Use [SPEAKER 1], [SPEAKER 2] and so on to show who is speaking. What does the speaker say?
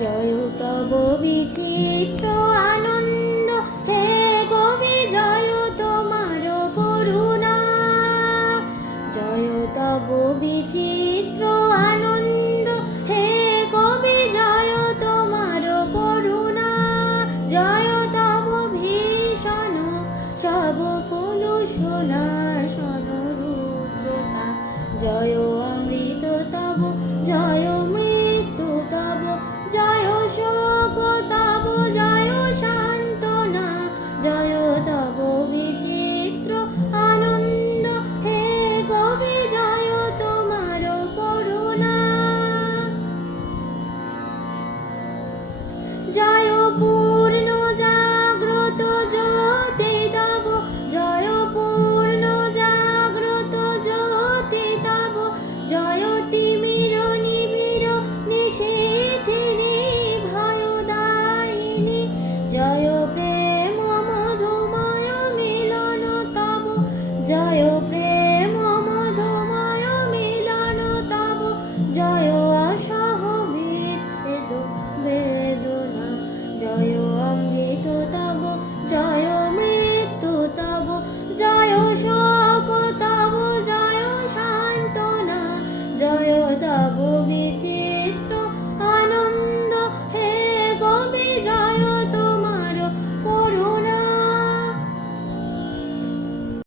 [SPEAKER 1] জয় তব বিচিত্র আনন্দ। হে কবি, জয় তোমার করুণা। জয় তব বিচিত্র আনন্দ। হে কবি, জয় তোমার করুণা। জয় তব ভীষণ, সব কুলু সোনার সনরুদ্রতা জয় অমৃত তব, জয় জয় প্রেম মধুময় মিলন তব, জয় প্রেম মধুময় মিলন তব, জয় অসহ বিচ্ছেদ বেদনা, জয় অমৃত তব, জয় মৃত্যু তব, জয় শোক তব, জয় সান্ত্বনা জয় তব